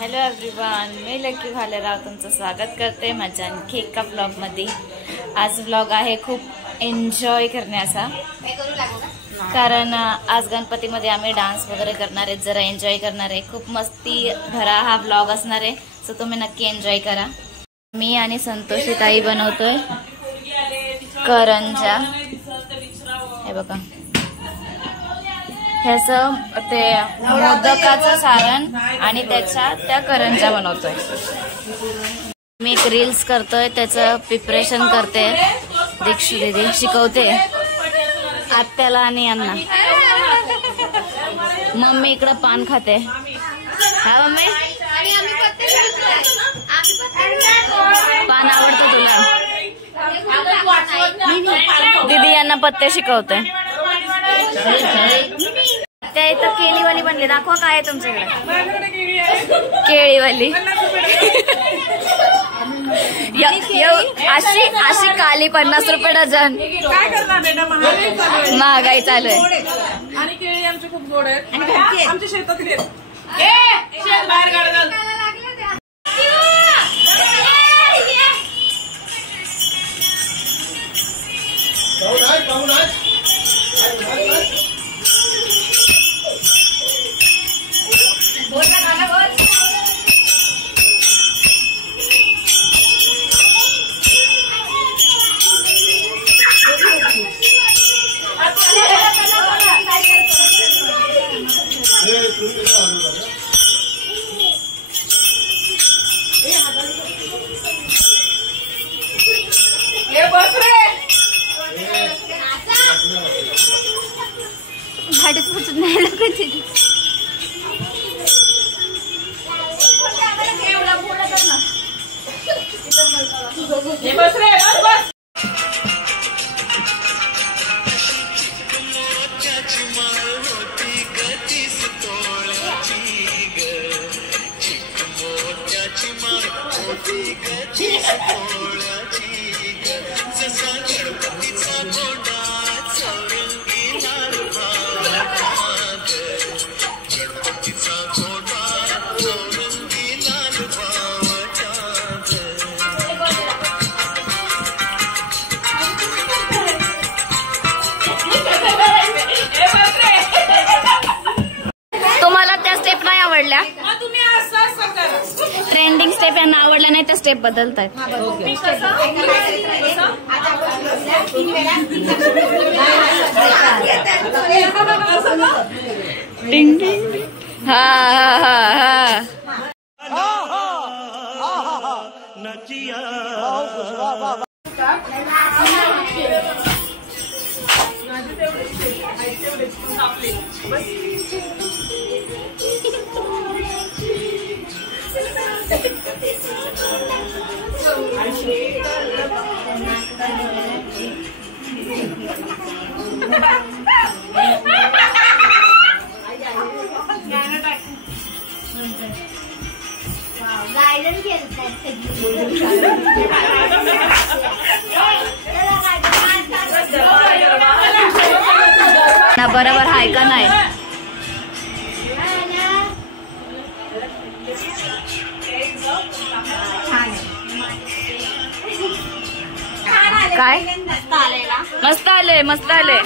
Hello everyone, मी lucky Bhalerao तुमचं स्वागत करते माझ्या आणखी एका ब्लॉगमध्ये। आज ब्लॉग आहे खूप एन्जॉय करण्याचा, कारण आज गणपतीमध्ये आम्ही डान्स वगैरे करणार आहे, जरा एन्जॉय करणार आहे। खूप मस्ती भरा हा ब्लॉग असणार आहे, सो तुम्ही नक्की एन्जॉय करा। मी आणि संतोषी ताई बनवतोय करंजा। हे बघा, ह्याचं ते मोदकाचं सारण आणि त्याच्या त्या करंजा बनवतोय। मी एक रील्स करतोय, त्याचं प्रिपरेशन करते। दीक्षू दीदी शिकवते आत्याला आणि यांना। मम्मी इकडं पान खाते। हा मम्मी, पान आवडतं तुला? दीदी यांना पत्ते शिकवते। त्या इथं केळीवाली बनली, दाखवा काय आहे तुमच्याकडे। केळीवाली अशी अशी काली 50 रुपये डझन। काय करणार बेटा, महागाई चालू आहे। आणि केळी आमचे खूप गोड आहेत, आमच्या शेतातली शेत बाहेर काढतात। भाडीच पोचत नाही लोकांची। बस रे, बस बस। तुम्हाला त्या स्टेप नाही आवडल्या? ट्रेंडिंग स्टेप यांना आवडल्या नाही, त्या स्टेप बदलतायत। टिंग टिंग। हा हा हा ना बरोबर आहे का नाही? काय मस्त आले, मस्त आले।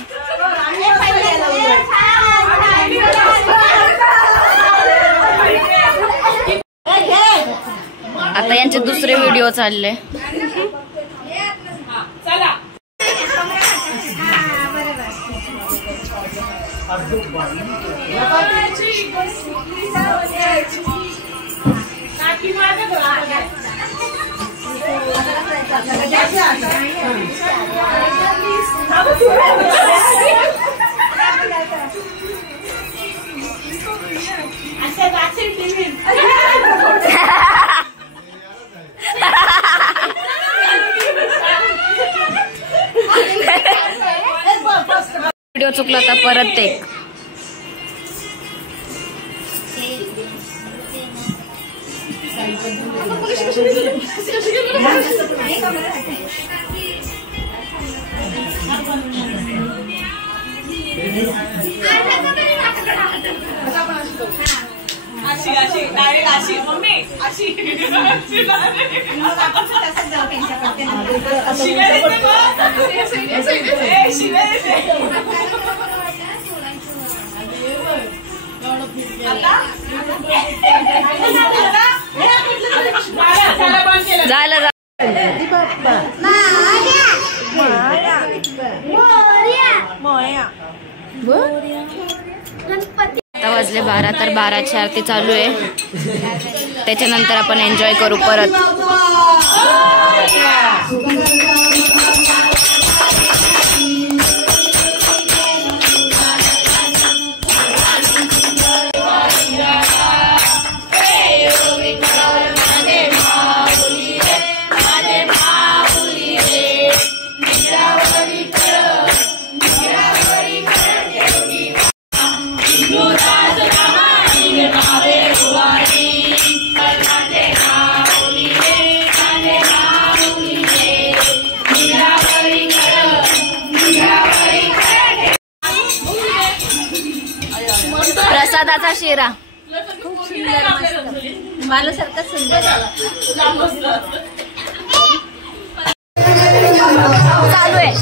आता यांचे दुसरे व्हिडिओ चालले। व्हिडिओ चुकला तर परत ते अशी डायरेक्ट अशी मम्मी अशी झालं आता वाजले 12 तर 12ची आरती चालू आहे. त्याच्यानंतर आपण एन्जॉय करू परत. प्रसादाचा शिरा खूप सुंदर, मालासारखा सुंदर चालू आहे.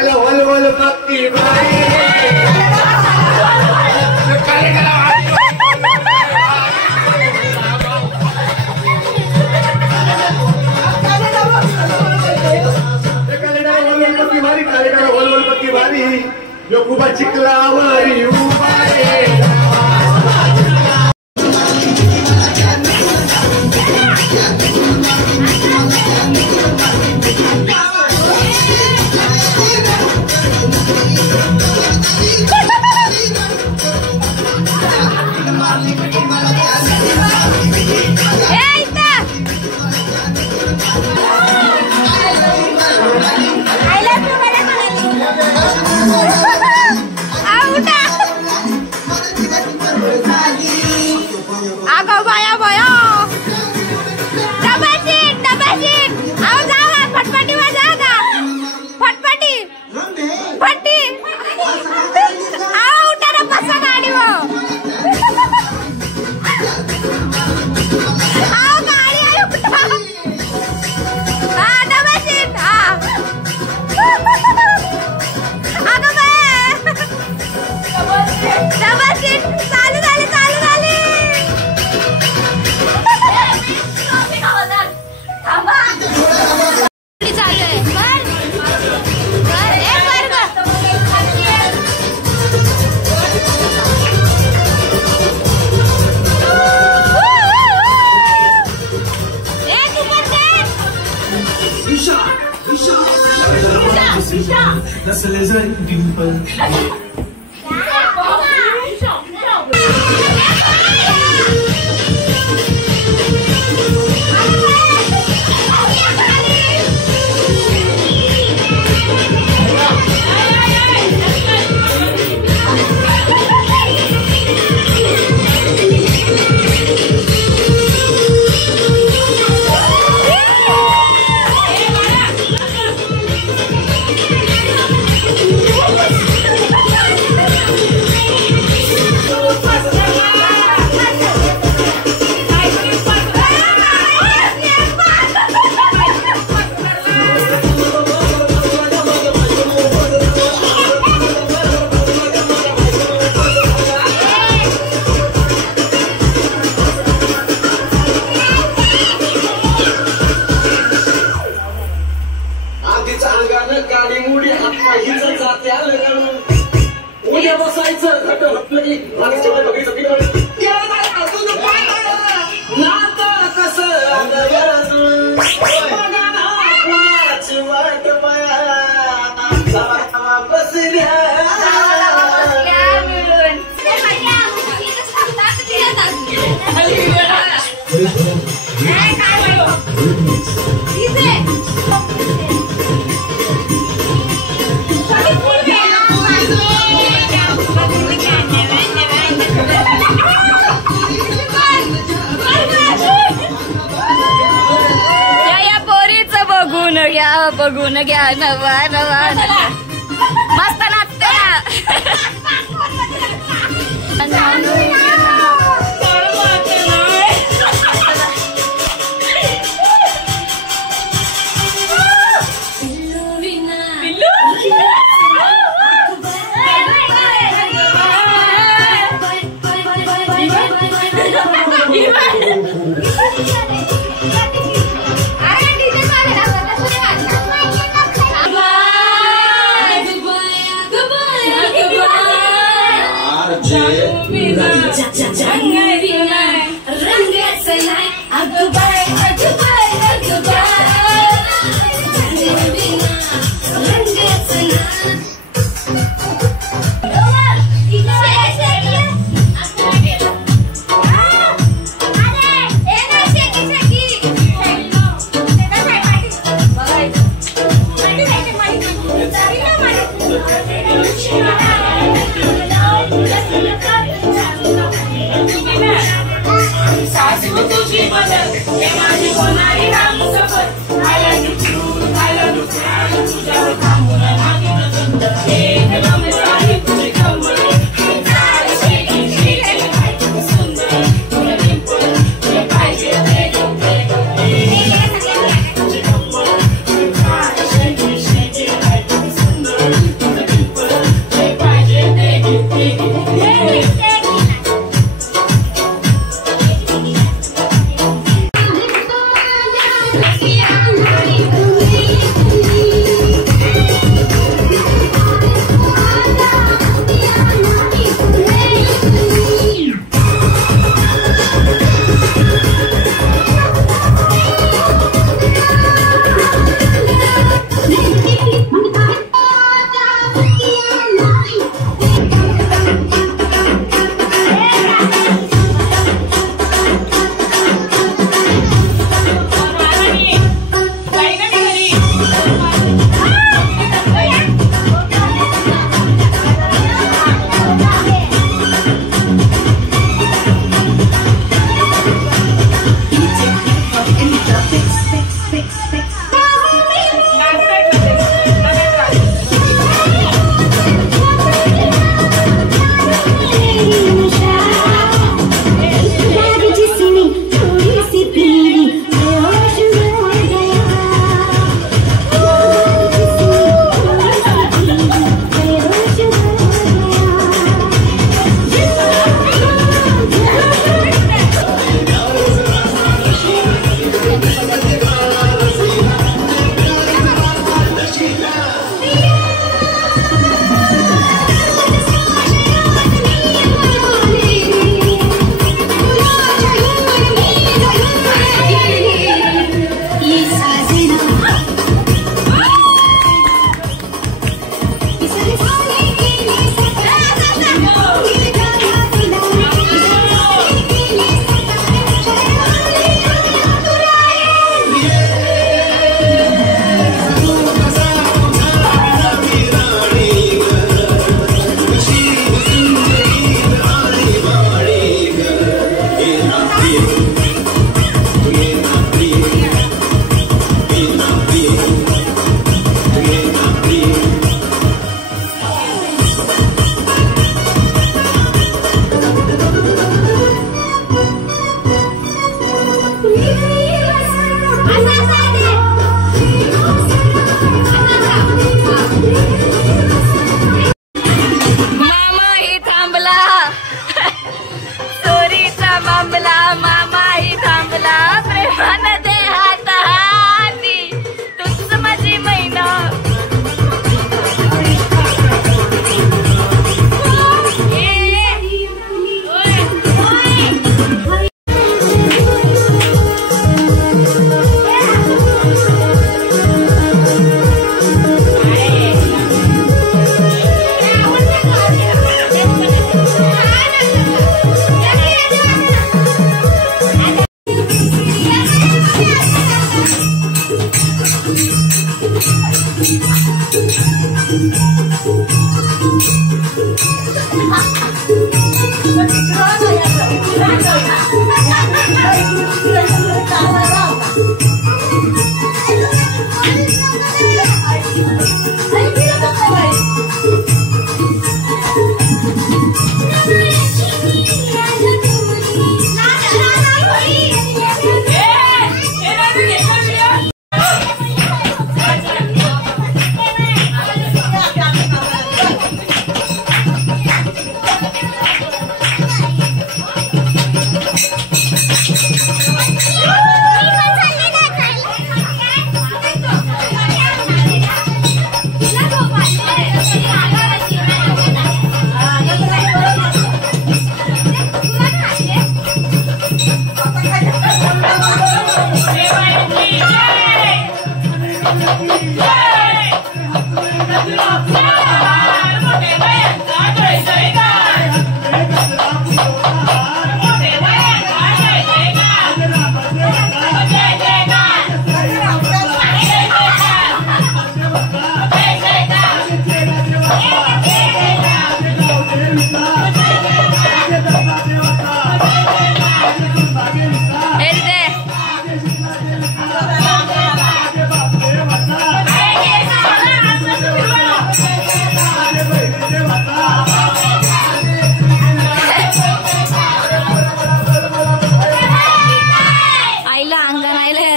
कालेटाला वलवल पक्की बाई कालेटाला वलवल पक्की बारी यो खूप चिखलावरी उभा रे That's a lizard dimple. उद्या बसायचं घट म्हटलं की नातं कसं वाट बसल्या बघून घ्या नवा नवा मस्त नाचते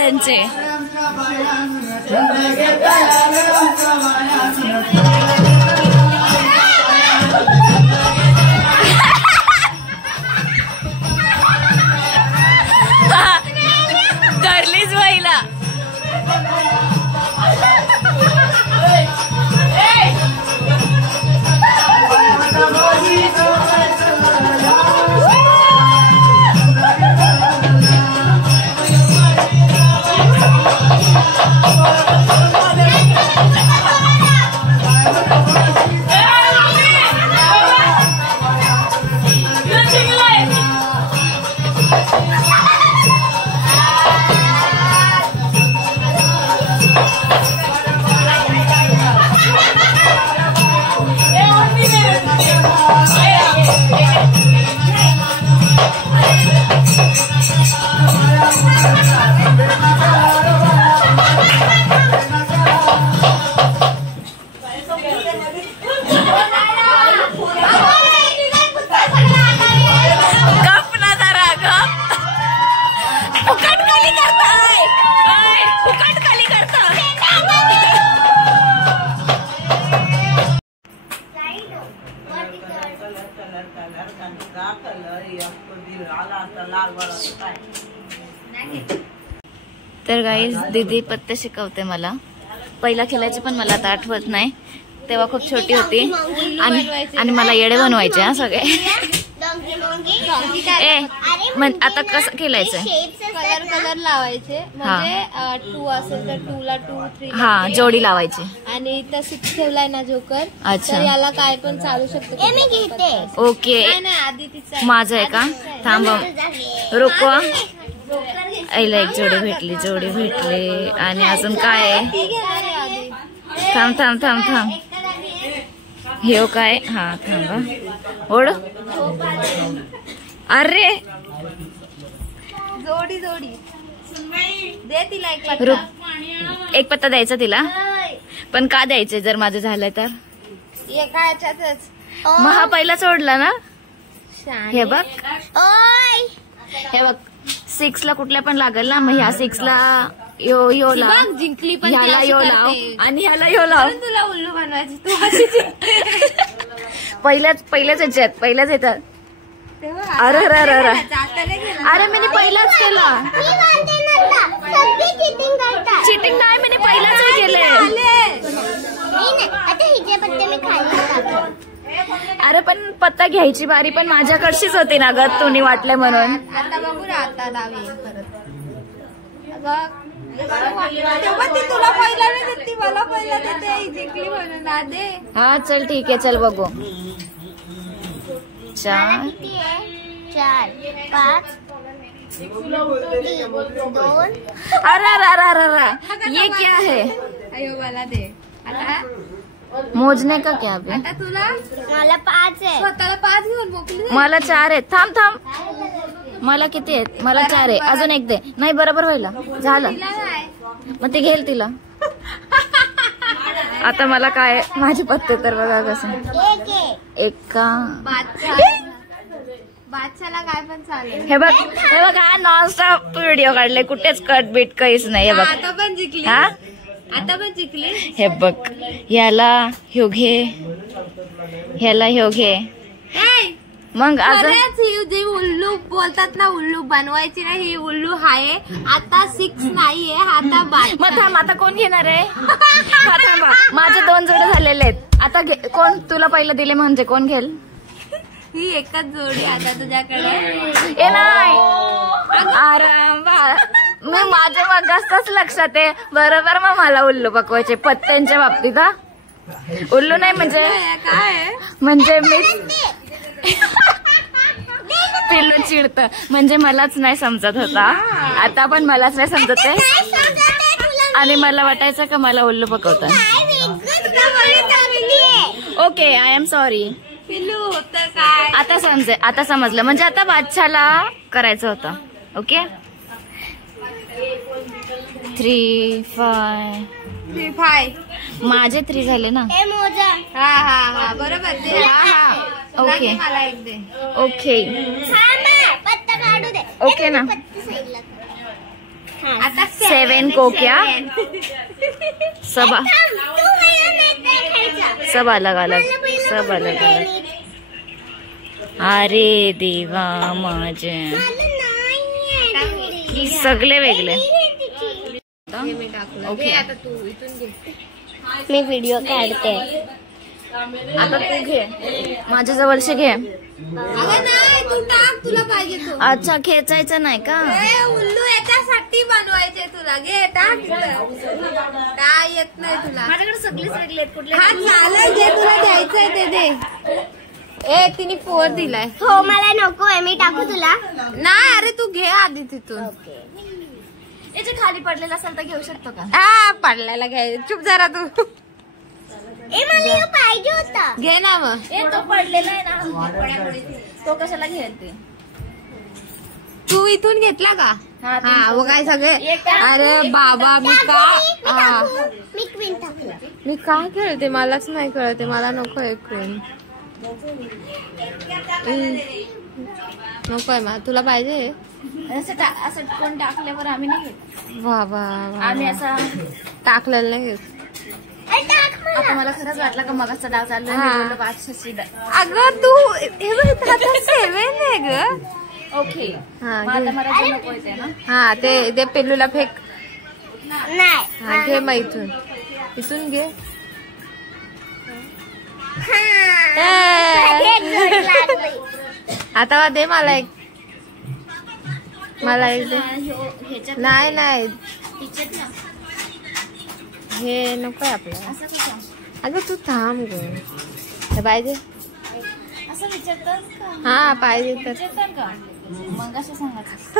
यांचे तर गाईज दीदी पत्ते शिकवते मला. पहिला खेळायचे पण मला आता आठवत नाही, तेव्हा खूप छोटी होती आणि मला येडे बनवायचे हा सगळे. आता कसं खेळायचं? कलर लावायचे, म्हणजे 2 असेल तर 2 ला 2 3 हा जोडी लावायची. आणि इथं 6 ठेवलाय ना जोकर, अच्छा. तर याला काय पण चालू शकतो. ओके आधी तिचा माझं आहे का? थांब रुको. आईला एक जोडी भेटली आणि अजून काय आहे? थांब हे काय? हा थांब ओढ. अरे जोडी दे तिला एक पत्ता द्यायचा तिला, पण का द्यायचे जर माझं झालंय तर? एका ह्याच्यातच. मग हा पहिला सोडला ना. हे बघ 6 ला कुठल्या पण लागेल ना, मग ह्या 6 ला यो लाव, जिंकली पण ह्याला यो लाव आणि ह्याला यो लाव. तुला उल्लू बनवायची तू. पहिल्याच येतात. अरे मी पहिलाच केला. चिटिंग नाही, मी पहिलाच केलंय. अरे पण पत्ता घ्यायची बारी पण माझ्याकडशीच होती ना ग, तुम्ही वाटलंय म्हणून. आता बघू ना, आता डावी परत. तेव्हा ती तुला पहिला नाही देते, मला पहिला देते, जिंकली म्हणून आधे. हा चल ठीक आहे, चल बघू. 4 4 5 3 2. अरे ये क्या है? अयो मला दे आता. मोजने का क्या अभी? आता तुला मला 5 आहे, स्वतःला 5 घेऊन मोकली. मला 4 आहेत. थांब मला किती आहेत? मला 4 आहे. अजून एक दे. नाही बरोबर व्हायला झालं, मग ते घेईल तिला. आता मला काय? माझे पत्ते तर बघा कसं. एक का बादशाला काय पण चालेल. हे बघ हा नॉनस्टॉप व्हिडिओ काढले, कुठेच कट बीट काहीच नाही. हे बघ आता पण जिंकली. हा आता पण जिंकली. हे बघ, ह्याला ह्यो घे, ह्याला ह्यो घे. मग ही जे उल्लू बोलतात ना, उल्लू बनवायची ना, ही उल्लू आहे. आता 6 नाहीये, आता मग थांब, आता कोण घेणार आहे? माझे 2 जोडे झालेले आहेत. आता कोण तुला पहिलं दिले म्हणजे कोण घेल? ही एकच जोडी आता तुझ्याकडे. ए नाही, अरे मी माझ्या मगाच लक्षात आहे बरोबर. मग मला उल्लू पकवायचे पत्त्यांच्या बाबतीत. हा उल्लू नाही म्हणजे काय, म्हणजे मी पिल्लू चिडत, म्हणजे मलाच नाही समजत होता. आता पण मलाच नाही समजत आहे आणि मला वाटायचं का मला उल्लू पकवतं. Okay, I am sorry. पिल्लू होतं काय? आता समजलं. म्हणजे आता बादशाला करायचं होतं. ओके 3 5 माझे 3 झाले ना. हा बरोबर. ओके मला एक दे. ओके ओके ना. आता 7 को क्या? सब अलग अलग. अरे देवा माझे सगळे वेगळे. ओके आता तू इथून घे. मी व्हिडिओ काढते. आता तू घे, माझ्या जवळचे घे. अगं नाही, तू टाक, तुला पाहिजे तू. अच्छा खेचायचं नाही का? उल्लू याच्यासाठी बनवायचे तुला. घे टाक. काय येत नाही तुला? माझ्याकडे सगळेच वेगळे आहेत. कुठले? हा चालेल, जे तुला द्यायचंय ते दे. तिने 4 दिलाय. हो मला नकोय, मी टाकू तुला? नाही, अरे तू घे आधी तिथून. याचे खाली पडलेला असेल तर घेऊ शकतो का? हा पडलेला घ्याय. चुप जरा तू. मला हे पाहिजे होता. घे ना मग. तो पडलेला आहे ना, तो कशाला घेते? तू इथून घेतला का? हा वो काय सगळे. अरे बाबा मी क्वीन टाकला. मी काय खेळते मलाच नाही कळते. मला नकोय क्वीन. नकोय मला. तुला पाहिजे? असं कोण टाकल्यावर आम्ही नाही घेत. बाबा आम्ही असं टाकलेलं नाही घेत. आता मला खरंच वाटलं का मगाचा डाव चालला. अगं तू 7 आहे ग. ओके हा, मग आता मला जे नको येते ना. हा ते पिल्लूला फेक. नाही हा घे मग इथून घे. आता दे मला एक दे. ह्याच्यात नाही ह्याच्यात ना. हे नको आहे आपल्याला. असं कसं अगं तू थांब ग. हे पाहिजे असं विचारतात का? हा पाहिजे तर. विचारतात का मग असं सांगायचं.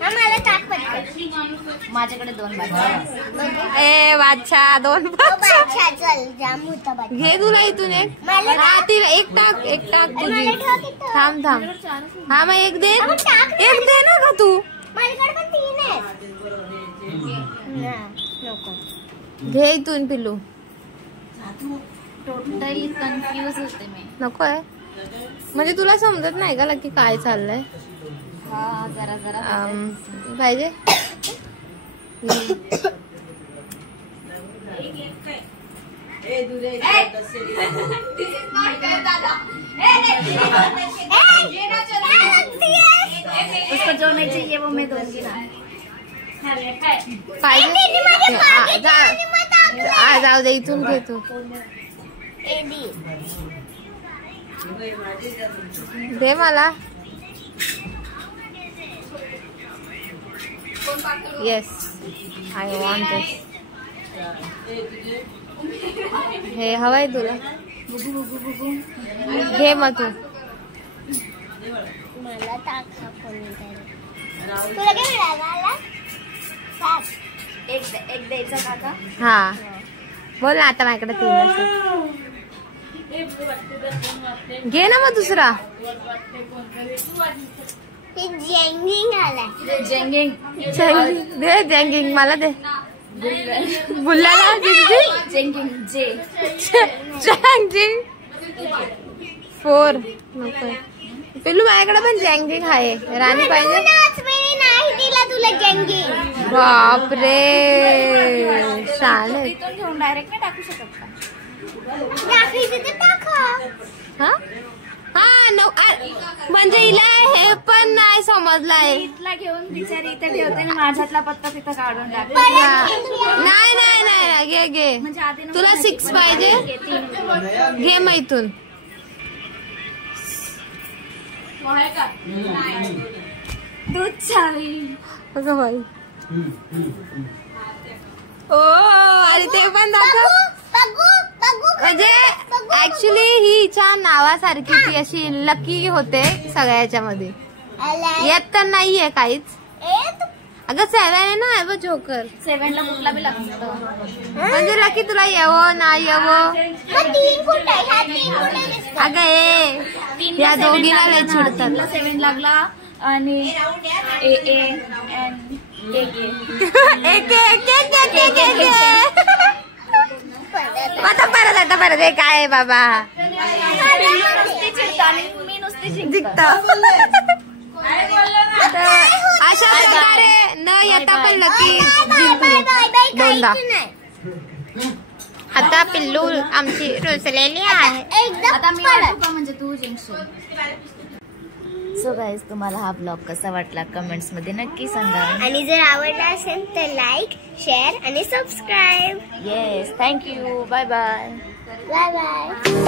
मला टाक पटकन. माझ्याकडे 2 बाजू. ए बादशाह 2 बादशाह चल जाम होता बादशाह. घे तुला इथून एक. मला हा तिला एक टाक तुझी. मला टाक इथं. थांब हा मग एक दे ना का तू. माझ्याकडे पण 3 आहेत. नको घे इथून पिल्लू. टोटली कन्फ्युज होते मी. नको आहे म्हणजे तुला समजत नाही का की काय चाललंय. हा जरा पाहिजे. उसको जो नहीं चाहिए वो मैं दूंगी ना. पाहिजे जाऊ दे इथून घे तू. दे मला. येस आय वॉन्ट दिस. हे हवंय तुला. घे मग तू. मला टाक हा कोणीतरी. तुला काय मिळालं? एक द्यायचा काका. हा बोल ना आता माझ्याकडे 3 असेल. घे ना मग दुसरा. ते जेंगिंग आलाय. जेंगिंग दे जँगिंग मला दे. बुल्लाला जेंगिंग जे जँगिंग 4 नको. पिल्लू माझ्याकडे पण जँगिंग आहे. राणी पाहिजे. मी नाही दिला तुला जेंगिंग. बापरे चालेल. इथून घेऊन डायरेक्ट नाही टाकू शकत का? टाकायचं तर टाका. हा म्हणजे हिला हे पण नाही समजलंय. इथला घेऊन बिचारी इथे ठेवते ना माझ्यातला पत्ता तिथं काढून टाकते. नाही घे म्हणजे आधी तुला 6 पाहिजे. घे मग इथून. दूध चावी. अगं बाई. ओ अरे ते पण दाखव. म्हणजे ऍक्च्युली ही हिच्या नावासारखी ती अशी लकी होते सगळ्याच्या मध्ये. येत तर नाहीये काहीच. अगं 7 आहे ना बघ जोकर. 7 ला कुठला बी लागतो. म्हणजे लकी तुला येवो ना येवो. अगं या दोघीला लय चिडतात. 7 लागला आणि आता परत हे काय आहे बाबा. मी नुसती जिंकत. अशा प्रकारे न येता पण लकी जिंकली 2दा. आता पिल्लू आमची रुसलेली आहे. आता मी वाटू का म्हणजे तू जिंकशील. सो गाईज तुम्हाला हा ब्लॉग कसा वाटला कमेंट्स मध्ये नक्की सांगा. आणि जर आवडला असेल तर लाईक शेअर आणि subscribe. Yes thank you. Bye bye. Bye bye.